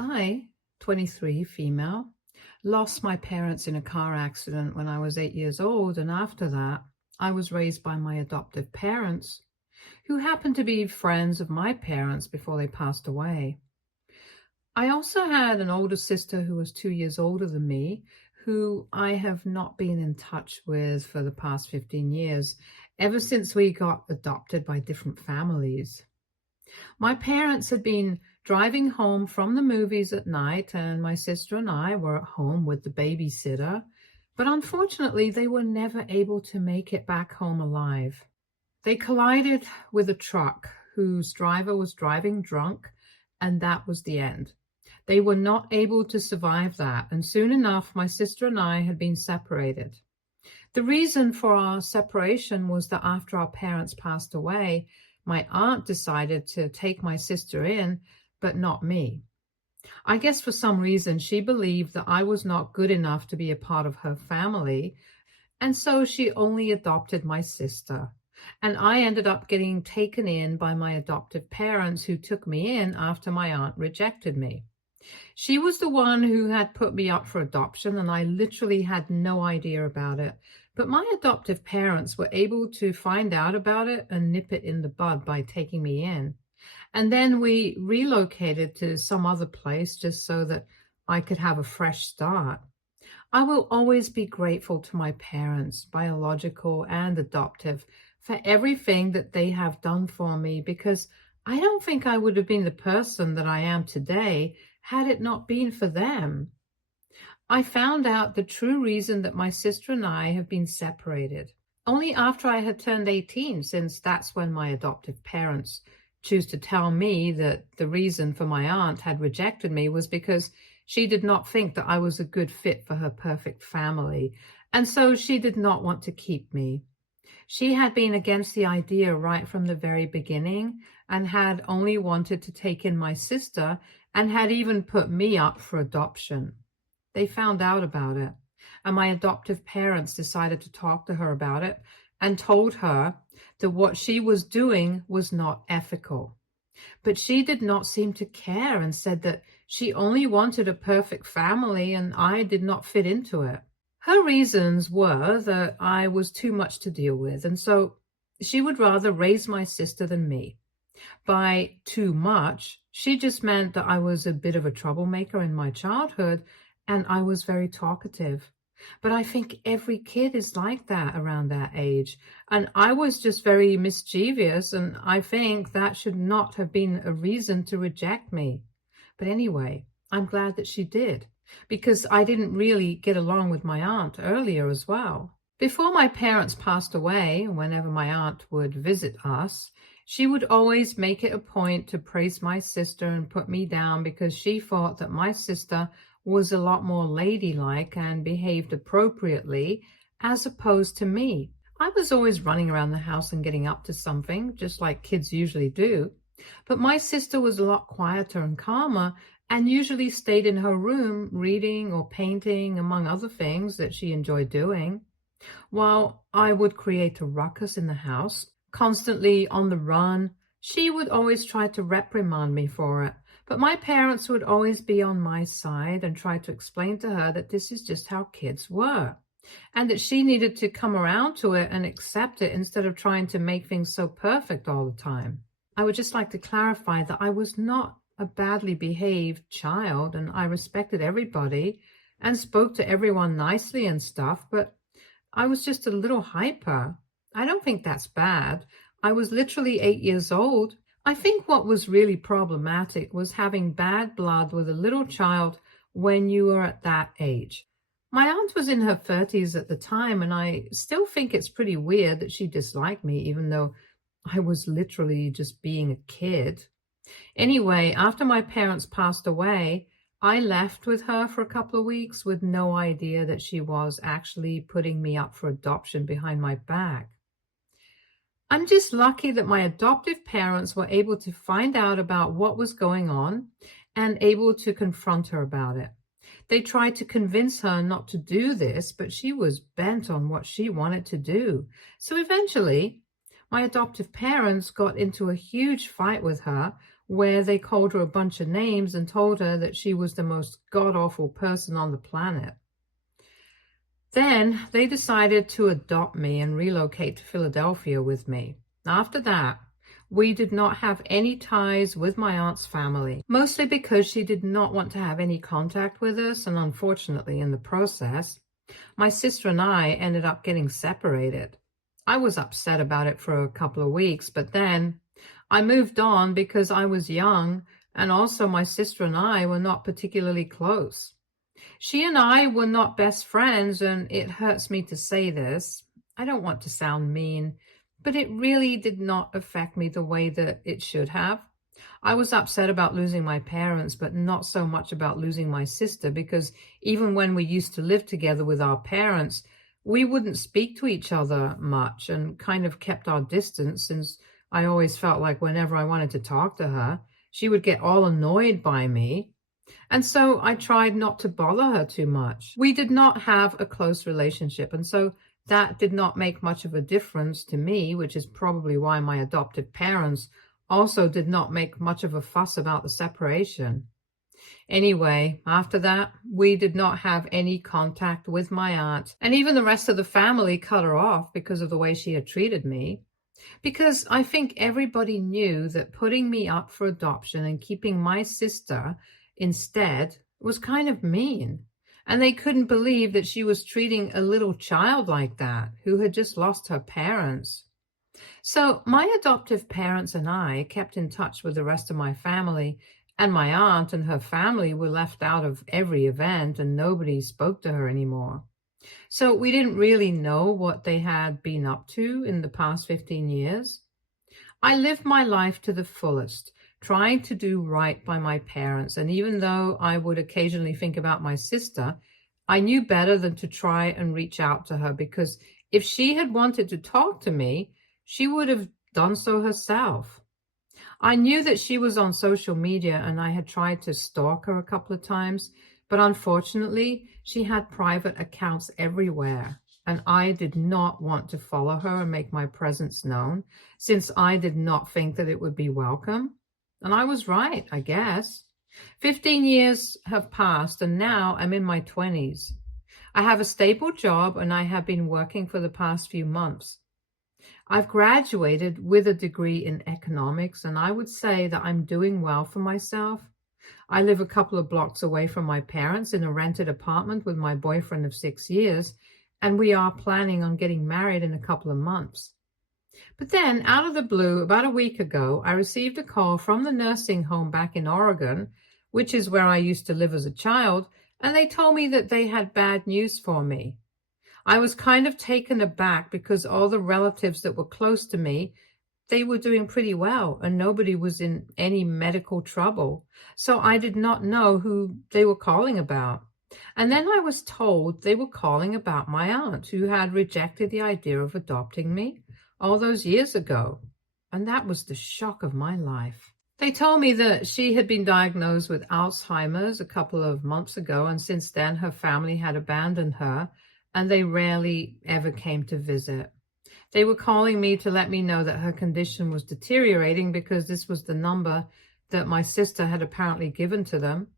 I, 23, female, lost my parents in a car accident when I was 8 years old, and after that, I was raised by my adoptive parents, who happened to be friends of my parents before they passed away. I also had an older sister who was 2 years older than me, who I have not been in touch with for the past 15 years, ever since we got adopted by different families. My parents had been driving home from the movies at night, and my sister and I were at home with the babysitter, but unfortunately, they were never able to make it back home alive. They collided with a truck whose driver was driving drunk, and that was the end. They were not able to survive that, and soon enough, my sister and I had been separated. The reason for our separation was that after our parents passed away, my aunt decided to take my sister in, but not me. I guess for some reason she believed that I was not good enough to be a part of her family, and so she only adopted my sister. And I ended up getting taken in by my adoptive parents, who took me in after my aunt rejected me. She was the one who had put me up for adoption, and I literally had no idea about it. But my adoptive parents were able to find out about it and nip it in the bud by taking me in. And then we relocated to some other place just so that I could have a fresh start. I will always be grateful to my parents, biological and adoptive, for everything that they have done for me, because I don't think I would have been the person that I am today had it not been for them. I found out the true reason that my sister and I have been separated only after I had turned 18, since that's when my adoptive parents choose to tell me that the reason for my aunt had rejected me was because she did not think that I was a good fit for her perfect family, and so she did not want to keep me. She had been against the idea right from the very beginning and had only wanted to take in my sister and had even put me up for adoption. They found out about it, and my adoptive parents decided to talk to her about it and told her that what she was doing was not ethical. But she did not seem to care and said that she only wanted a perfect family and I did not fit into it. Her reasons were that I was too much to deal with, and so she would rather raise my sister than me. By too much, she just meant that I was a bit of a troublemaker in my childhood and I was very talkative. But I think every kid is like that around that age. And I was just very mischievous, and I think that should not have been a reason to reject me. But anyway, I'm glad that she did, because I didn't really get along with my aunt earlier as well. Before my parents passed away, whenever my aunt would visit us, she would always make it a point to praise my sister and put me down because she thought that my sister was a lot more ladylike and behaved appropriately as opposed to me. I was always running around the house and getting up to something, just like kids usually do. But my sister was a lot quieter and calmer and usually stayed in her room reading or painting, among other things that she enjoyed doing. While I would create a ruckus in the house, constantly on the run, she would always try to reprimand me for it. But my parents would always be on my side and try to explain to her that this is just how kids were, and that she needed to come around to it and accept it instead of trying to make things so perfect all the time. I would just like to clarify that I was not a badly behaved child, and I respected everybody and spoke to everyone nicely and stuff, but I was just a little hyper. I don't think that's bad. I was literally 8 years old. I think what was really problematic was having bad blood with a little child when you are at that age. My aunt was in her 30s at the time, and I still think it's pretty weird that she disliked me, even though I was literally just being a kid. Anyway, after my parents passed away, I left with her for a couple of weeks with no idea that she was actually putting me up for adoption behind my back. I'm just lucky that my adoptive parents were able to find out about what was going on and able to confront her about it. They tried to convince her not to do this, but she was bent on what she wanted to do. So eventually, my adoptive parents got into a huge fight with her, where they called her a bunch of names and told her that she was the most god-awful person on the planet. Then they decided to adopt me and relocate to Philadelphia with me. After that, we did not have any ties with my aunt's family, mostly because she did not want to have any contact with us, and unfortunately, in the process, my sister and I ended up getting separated. I was upset about it for a couple of weeks, but then I moved on because I was young, and also my sister and I were not particularly close. She and I were not best friends, and it hurts me to say this. I don't want to sound mean, but it really did not affect me the way that it should have. I was upset about losing my parents, but not so much about losing my sister, because even when we used to live together with our parents, we wouldn't speak to each other much and kind of kept our distance, since I always felt like whenever I wanted to talk to her, she would get all annoyed by me. And so I tried not to bother her too much. We did not have a close relationship, and so that did not make much of a difference to me, which is probably why my adoptive parents also did not make much of a fuss about the separation. Anyway, after that, we did not have any contact with my aunt, and even the rest of the family cut her off because of the way she had treated me. Because I think everybody knew that putting me up for adoption and keeping my sister instead was kind of mean. And they couldn't believe that she was treating a little child like that, who had just lost her parents. So my adoptive parents and I kept in touch with the rest of my family, and my aunt and her family were left out of every event, and nobody spoke to her anymore. So we didn't really know what they had been up to in the past 15 years. I lived my life to the fullest, trying to do right by my parents, and even though I would occasionally think about my sister, I knew better than to try and reach out to her, because if she had wanted to talk to me, she would have done so herself. I knew that she was on social media, and I had tried to stalk her a couple of times, but unfortunately, she had private accounts everywhere, and I did not want to follow her and make my presence known, since I did not think that it would be welcome. And I was right, I guess. 15 years have passed, and now I'm in my 20s. I have a stable job, and I have been working for the past few months. I've graduated with a degree in economics, and I would say that I'm doing well for myself. I live a couple of blocks away from my parents in a rented apartment with my boyfriend of 6 years, and we are planning on getting married in a couple of months. But then, out of the blue, about a week ago, I received a call from the nursing home back in Oregon, which is where I used to live as a child, and they told me that they had bad news for me. I was kind of taken aback because all the relatives that were close to me, they were doing pretty well, and nobody was in any medical trouble. So I did not know who they were calling about. And then I was told they were calling about my aunt, who had rejected the idea of adopting me all those years ago. And that was the shock of my life. They told me that she had been diagnosed with Alzheimer's a couple of months ago, and since then her family had abandoned her, and they rarely ever came to visit. They were calling me to let me know that her condition was deteriorating because this was the number that my sister had apparently given to them.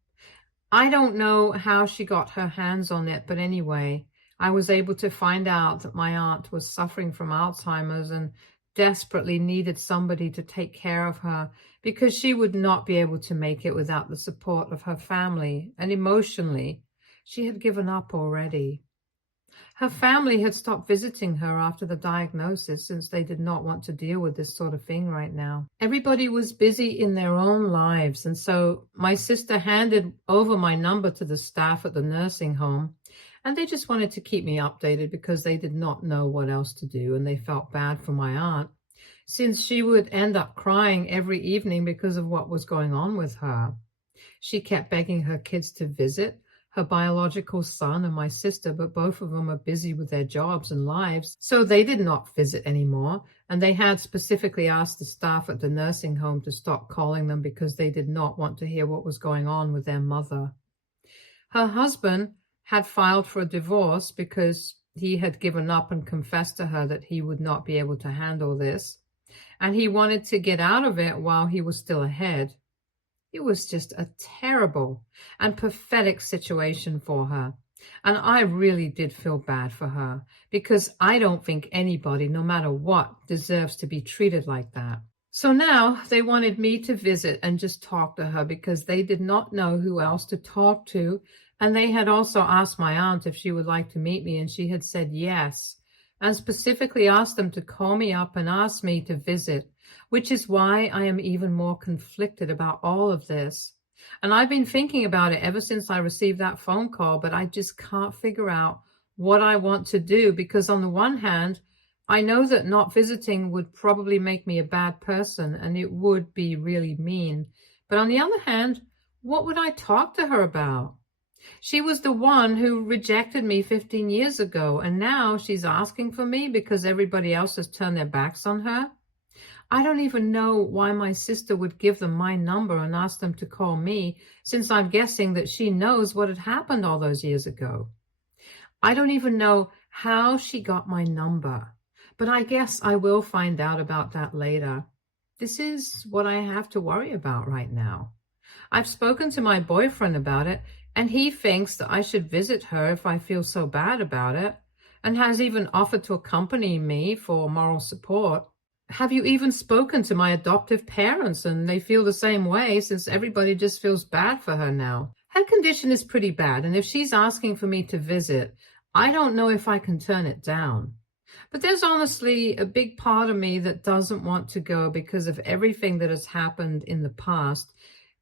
I don't know how she got her hands on it, but anyway, I was able to find out that my aunt was suffering from Alzheimer's and desperately needed somebody to take care of her because she would not be able to make it without the support of her family, and emotionally, she had given up already. Her family had stopped visiting her after the diagnosis, since they did not want to deal with this sort of thing right now. Everybody was busy in their own lives, and so my sister handed over my number to the staff at the nursing home, and they just wanted to keep me updated because they did not know what else to do, and they felt bad for my aunt, since she would end up crying every evening because of what was going on with her. She kept begging her kids to visit, her biological son and my sister, but both of them are busy with their jobs and lives, so they did not visit anymore, and they had specifically asked the staff at the nursing home to stop calling them because they did not want to hear what was going on with their mother. Her husband had filed for a divorce because he had given up and confessed to her that he would not be able to handle this, and he wanted to get out of it while he was still ahead. It was just a terrible and pathetic situation for her. And I really did feel bad for her because I don't think anybody, no matter what, deserves to be treated like that. So now they wanted me to visit and just talk to her because they did not know who else to talk to. And they had also asked my aunt if she would like to meet me, and she had said yes, and specifically asked them to call me up and ask me to visit, which is why I am even more conflicted about all of this. And I've been thinking about it ever since I received that phone call, but I just can't figure out what I want to do because on the one hand, I know that not visiting would probably make me a bad person and it would be really mean. But on the other hand, what would I talk to her about? She was the one who rejected me 15 years ago, and now she's asking for me because everybody else has turned their backs on her. I don't even know why my sister would give them my number and ask them to call me, since I'm guessing that she knows what had happened all those years ago. I don't even know how she got my number, but I guess I will find out about that later. This is what I have to worry about right now. I've spoken to my boyfriend about it, and he thinks that I should visit her if I feel so bad about it, and has even offered to accompany me for moral support. Have you even spoken to my adoptive parents and they feel the same way since everybody just feels bad for her now? Her condition is pretty bad, and if she's asking for me to visit, I don't know if I can turn it down. But there's honestly a big part of me that doesn't want to go because of everything that has happened in the past.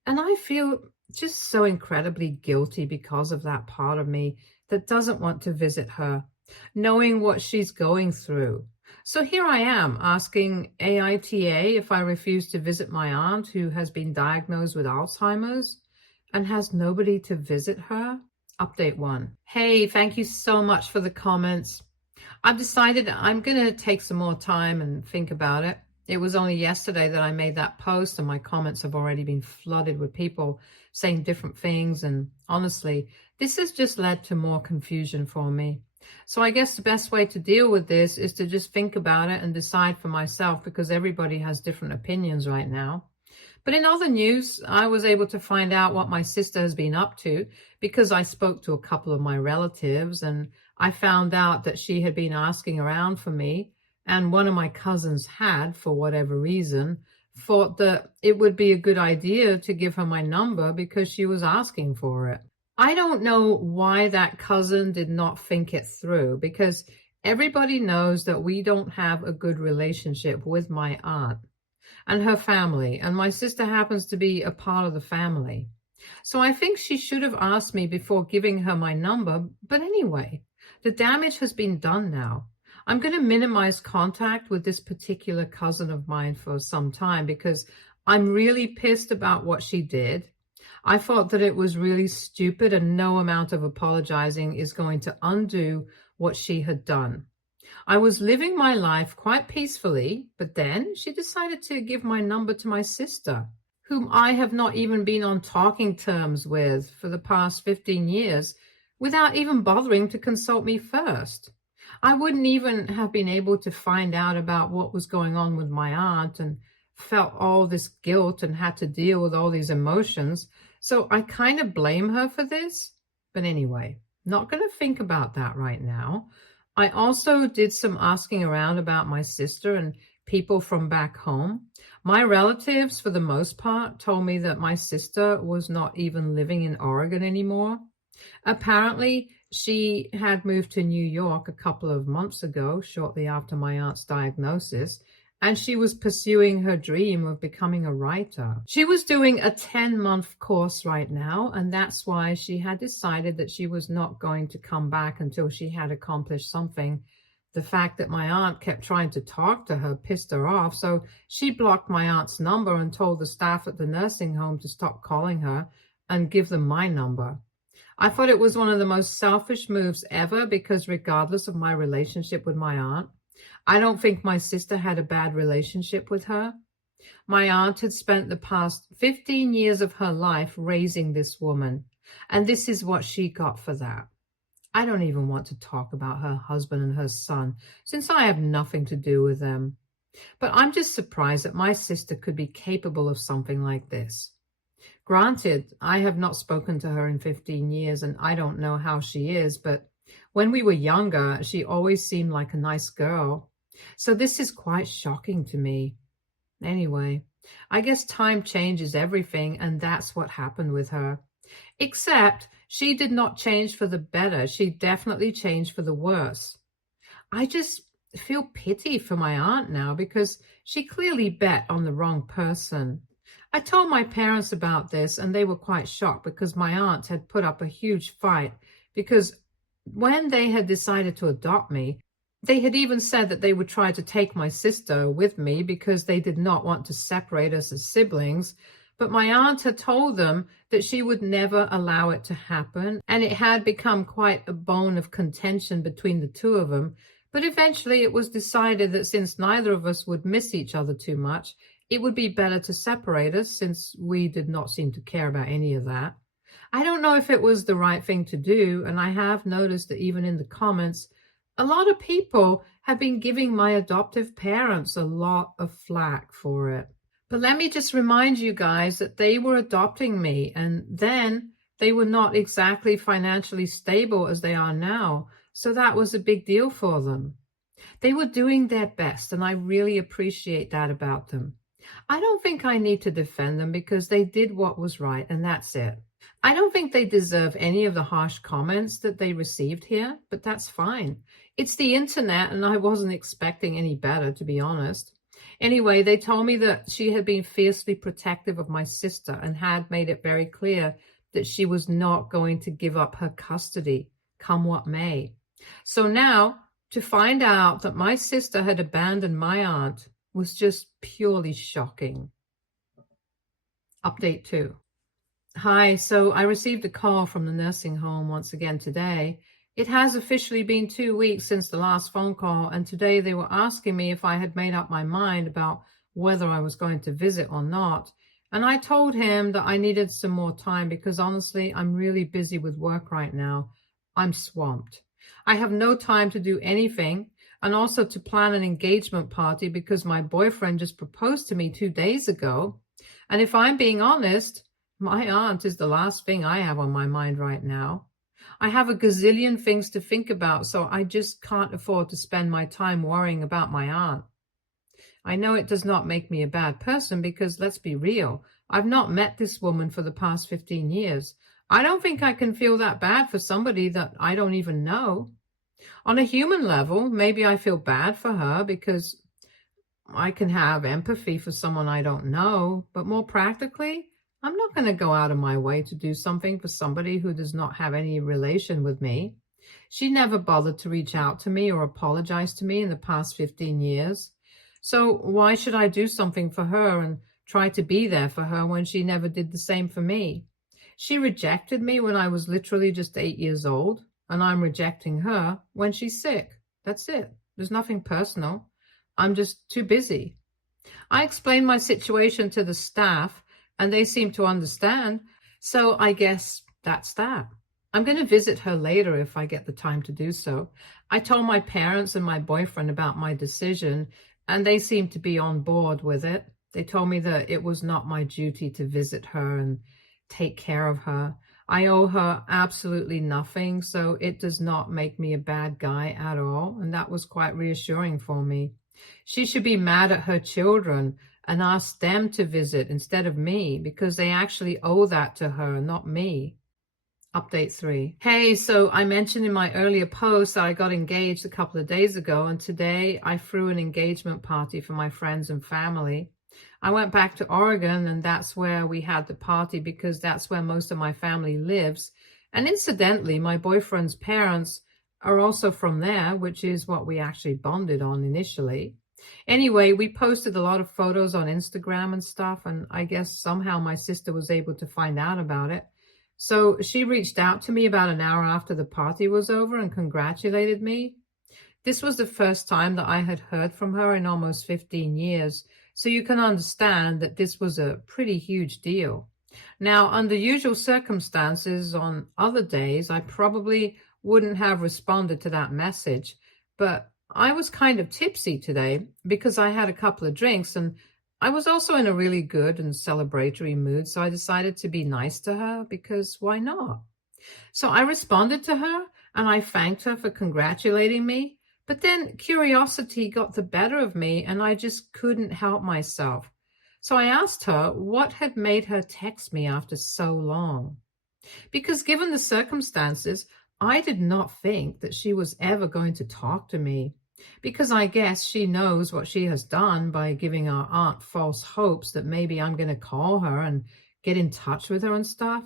And I feel just so incredibly guilty because of that part of me that doesn't want to visit her, knowing what she's going through. So here I am asking AITA if I refuse to visit my aunt who has been diagnosed with Alzheimer's and has nobody to visit her. Update 1. Hey, thank you so much for the comments. I've decided I'm going to take some more time and think about it. It was only yesterday that I made that post, and my comments have already been flooded with people saying different things. And honestly, this has just led to more confusion for me. So I guess the best way to deal with this is to just think about it and decide for myself, because everybody has different opinions right now. But in other news, I was able to find out what my sister has been up to because I spoke to a couple of my relatives, and I found out that she had been asking around for me, and one of my cousins had, for whatever reason, thought that it would be a good idea to give her my number because she was asking for it. I don't know why that cousin did not think it through, because everybody knows that we don't have a good relationship with my aunt and her family, and my sister happens to be a part of the family. So I think she should have asked me before giving her my number. But anyway, the damage has been done now. I'm going to minimize contact with this particular cousin of mine for some time because I'm really pissed about what she did. I thought that it was really stupid, and no amount of apologizing is going to undo what she had done. I was living my life quite peacefully, but then she decided to give my number to my sister, whom I have not even been on talking terms with for the past 15 years, without even bothering to consult me first. I wouldn't even have been able to find out about what was going on with my aunt, and felt all this guilt and had to deal with all these emotions. So I kind of blame her for this. But anyway, not going to think about that right now. I also did some asking around about my sister and people from back home. My relatives, for the most part, told me that my sister was not even living in Oregon anymore. Apparently, she had moved to New York a couple of months ago, shortly after my aunt's diagnosis, and she was pursuing her dream of becoming a writer. She was doing a 10-month course right now, and that's why she had decided that she was not going to come back until she had accomplished something. The fact that my aunt kept trying to talk to her pissed her off, so she blocked my aunt's number and told the staff at the nursing home to stop calling her and give them my number. I thought it was one of the most selfish moves ever because regardless of my relationship with my aunt, I don't think my sister had a bad relationship with her. My aunt had spent the past 15 years of her life raising this woman, and this is what she got for that. I don't even want to talk about her husband and her son, since I have nothing to do with them. But I'm just surprised that my sister could be capable of something like this. Granted, I have not spoken to her in 15 years and I don't know how she is, but when we were younger, she always seemed like a nice girl. So this is quite shocking to me. Anyway, I guess time changes everything, and that's what happened with her. Except she did not change for the better. She definitely changed for the worse. I just feel pity for my aunt now because she clearly bet on the wrong person. I told my parents about this and they were quite shocked because my aunt had put up a huge fight because when they had decided to adopt me, they had even said that they would try to take my sister with me because they did not want to separate us as siblings. But my aunt had told them that she would never allow it to happen, and it had become quite a bone of contention between the two of them. But eventually it was decided that since neither of us would miss each other too much, it would be better to separate us since we did not seem to care about any of that. I don't know if it was the right thing to do, and I have noticed that even in the comments, a lot of people have been giving my adoptive parents a lot of flack for it. But let me just remind you guys that they were adopting me, and then they were not exactly financially stable as they are now, so that was a big deal for them. They were doing their best, and I really appreciate that about them. I don't think I need to defend them because they did what was right, and that's it. I don't think they deserve any of the harsh comments that they received here, but that's fine. It's the internet, and I wasn't expecting any better, to be honest. Anyway, they told me that she had been fiercely protective of my sister and had made it very clear that she was not going to give up her custody, come what may. So now, to find out that my sister had abandoned my aunt was just purely shocking. Update 2. Hi, so I received a call from the nursing home once again today. It has officially been 2 weeks since the last phone call, and today they were asking me if I had made up my mind about whether I was going to visit or not. And I told him that I needed some more time because honestly, I'm really busy with work right now. I'm swamped. I have no time to do anything, and also to plan an engagement party because my boyfriend just proposed to me 2 days ago. And if I'm being honest, my aunt is the last thing I have on my mind right now. I have a gazillion things to think about, so I just can't afford to spend my time worrying about my aunt. I know it does not make me a bad person because, let's be real, I've not met this woman for the past 15 years. I don't think I can feel that bad for somebody that I don't even know. On a human level, maybe I feel bad for her because I can have empathy for someone I don't know, but more practically, I'm not going to go out of my way to do something for somebody who does not have any relation with me. She never bothered to reach out to me or apologize to me in the past 15 years. So why should I do something for her and try to be there for her when she never did the same for me? She rejected me when I was literally just 8 years old, and I'm rejecting her when she's sick. That's it. There's nothing personal. I'm just too busy. I explained my situation to the staff, and they seem to understand. So I guess that's that. I'm going to visit her later if I get the time to do so. I told my parents and my boyfriend about my decision, and they seem to be on board with it. They told me that it was not my duty to visit her and take care of her. I owe her absolutely nothing, so it does not make me a bad guy at all, and that was quite reassuring for me. She should be mad at her children and ask them to visit instead of me because they actually owe that to her, not me. Update 3. Hey, so I mentioned in my earlier post that I got engaged a couple of days ago, and today I threw an engagement party for my friends and family. I went back to Oregon, and that's where we had the party because that's where most of my family lives. And incidentally, my boyfriend's parents are also from there, which is what we actually bonded on initially. Anyway, we posted a lot of photos on Instagram and stuff, and I guess somehow my sister was able to find out about it. So she reached out to me about an hour after the party was over and congratulated me. This was the first time that I had heard from her in almost 15 years, so you can understand that this was a pretty huge deal. Now, under usual circumstances, on other days, I probably wouldn't have responded to that message, but I was kind of tipsy today because I had a couple of drinks and I was also in a really good and celebratory mood, so I decided to be nice to her because why not? So I responded to her and I thanked her for congratulating me. But then curiosity got the better of me and I just couldn't help myself. So I asked her what had made her text me after so long. Because given the circumstances, I did not think that she was ever going to talk to me. Because I guess she knows what she has done by giving our aunt false hopes that maybe I'm going to call her and get in touch with her and stuff.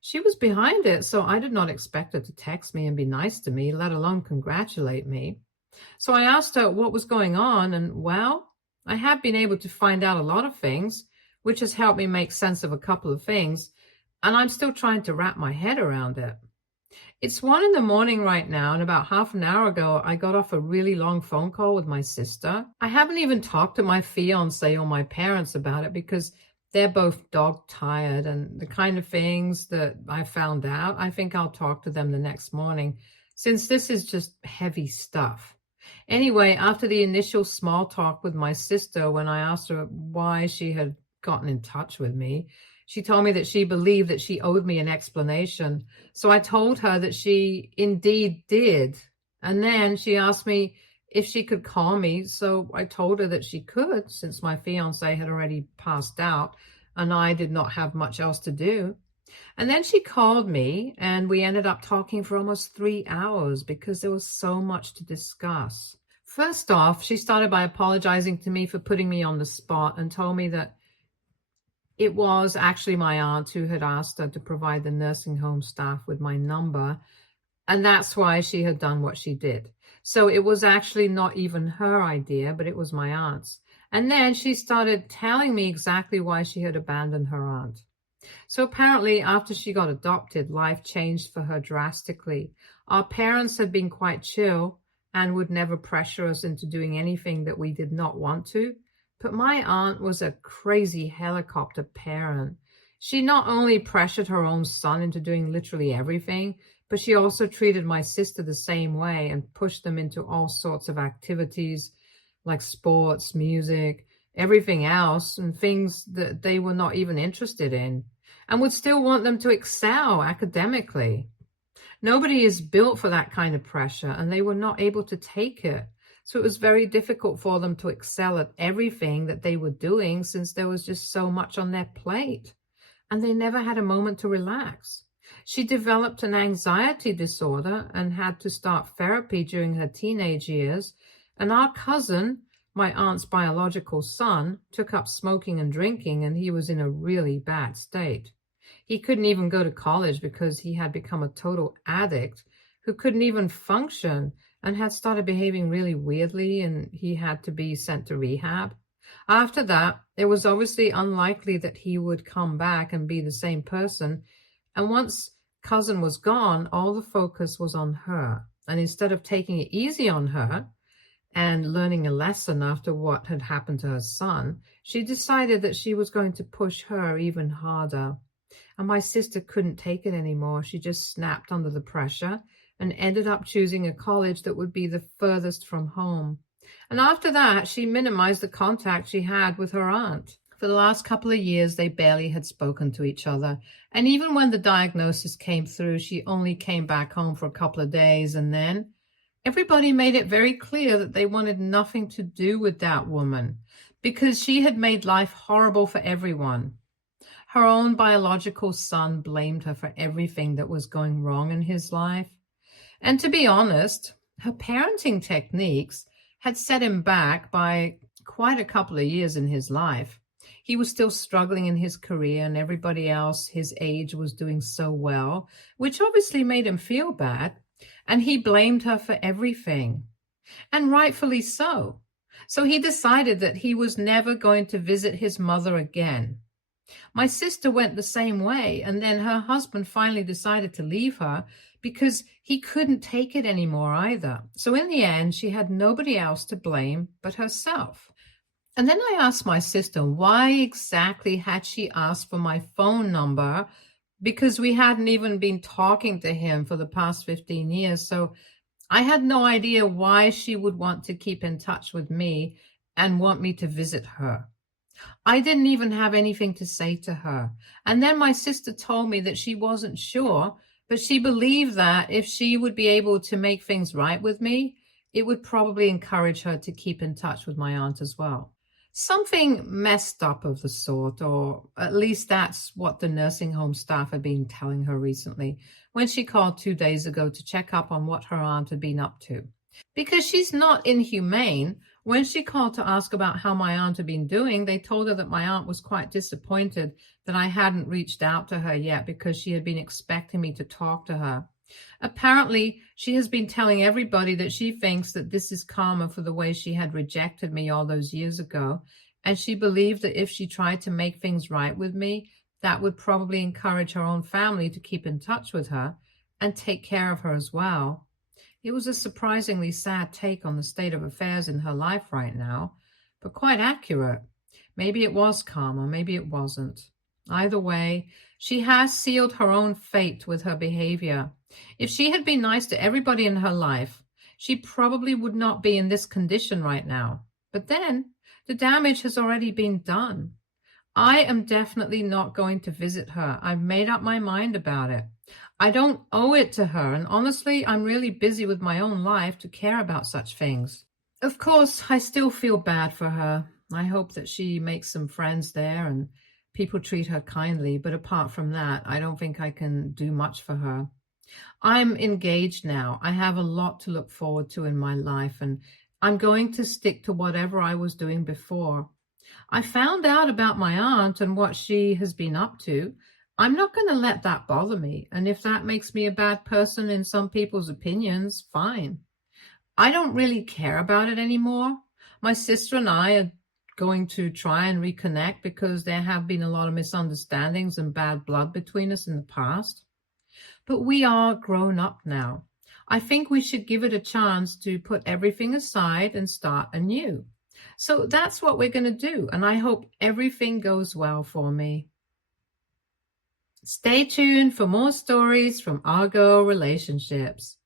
She was behind it, so I did not expect her to text me and be nice to me, let alone congratulate me. So I asked her what was going on, and well, I have been able to find out a lot of things, which has helped me make sense of a couple of things, and I'm still trying to wrap my head around it. It's 1 in the morning right now, and about half an hour ago, I got off a really long phone call with my sister. I haven't even talked to my fiance or my parents about it because they're both dog tired, and the kind of things that I found out, I think I'll talk to them the next morning since this is just heavy stuff. Anyway, after the initial small talk with my sister, when I asked her why she had gotten in touch with me, she told me that she believed that she owed me an explanation. So I told her that she indeed did. And then she asked me if she could call me. So I told her that she could, since my fiance had already passed out and I did not have much else to do. And then she called me and we ended up talking for almost 3 hours because there was so much to discuss. First off, she started by apologizing to me for putting me on the spot and told me that it was actually my aunt who had asked her to provide the nursing home staff with my number, and that's why she had done what she did. So it was actually not even her idea, but it was my aunt's. And then she started telling me exactly why she had abandoned her aunt. So apparently, after she got adopted, life changed for her drastically. Our parents had been quite chill and would never pressure us into doing anything that we did not want to. But my aunt was a crazy helicopter parent. She not only pressured her own son into doing literally everything, but she also treated my sister the same way and pushed them into all sorts of activities like sports, music, everything else, and things that they were not even interested in, and would still want them to excel academically. Nobody is built for that kind of pressure, and they were not able to take it. So it was very difficult for them to excel at everything that they were doing since there was just so much on their plate. And they never had a moment to relax. She developed an anxiety disorder and had to start therapy during her teenage years. And our cousin, my aunt's biological son, took up smoking and drinking, and he was in a really bad state. He couldn't even go to college because he had become a total addict who couldn't even function and had started behaving really weirdly, and he had to be sent to rehab. After that, it was obviously unlikely that he would come back and be the same person. And once cousin was gone, all the focus was on her. And instead of taking it easy on her and learning a lesson after what had happened to her son, she decided that she was going to push her even harder. And my sister couldn't take it anymore. She just snapped under the pressure and ended up choosing a college that would be the furthest from home. And after that, she minimized the contact she had with her aunt. For the last couple of years, they barely had spoken to each other. And even when the diagnosis came through, she only came back home for a couple of days. And then everybody made it very clear that they wanted nothing to do with that woman because she had made life horrible for everyone. Her own biological son blamed her for everything that was going wrong in his life. And to be honest, her parenting techniques had set him back by quite a couple of years in his life. He was still struggling in his career, and everybody else his age was doing so well, which obviously made him feel bad. And he blamed her for everything, and rightfully so. So he decided that he was never going to visit his mother again. My sister went the same way, and then her husband finally decided to leave her because he couldn't take it anymore either. So in the end, she had nobody else to blame but herself. And then I asked my sister, why exactly had she asked for my phone number? Because we hadn't even been talking to him for the past 15 years. So I had no idea why she would want to keep in touch with me and want me to visit her. I didn't even have anything to say to her. And then my sister told me that she wasn't sure, but she believed that if she would be able to make things right with me, it would probably encourage her to keep in touch with my aunt as well. Something messed up of the sort, or at least that's what the nursing home staff had been telling her recently when she called 2 days ago to check up on what her aunt had been up to. Because she's not inhumane, when she called to ask about how my aunt had been doing, they told her that my aunt was quite disappointed that I hadn't reached out to her yet because she had been expecting me to talk to her. Apparently, she has been telling everybody that she thinks that this is karma for the way she had rejected me all those years ago, and she believed that if she tried to make things right with me, that would probably encourage her own family to keep in touch with her and take care of her as well. It was a surprisingly sad take on the state of affairs in her life right now, but quite accurate. Maybe it was karma, maybe it wasn't. Either way, she has sealed her own fate with her behavior. If she had been nice to everybody in her life, she probably would not be in this condition right now. But then, the damage has already been done. I am definitely not going to visit her. I've made up my mind about it. I don't owe it to her, and honestly, I'm really busy with my own life to care about such things. Of course, I still feel bad for her. I hope that she makes some friends there and people treat her kindly, but apart from that, I don't think I can do much for her. I'm engaged now. I have a lot to look forward to in my life, and I'm going to stick to whatever I was doing before. I found out about my aunt and what she has been up to. I'm not going to let that bother me. And if that makes me a bad person in some people's opinions, fine. I don't really care about it anymore. My sister and I are going to try and reconnect because there have been a lot of misunderstandings and bad blood between us in the past. But we are grown up now. I think we should give it a chance to put everything aside and start anew. So that's what we're going to do. And I hope everything goes well for me. Stay tuned for more stories from Argo Relationships.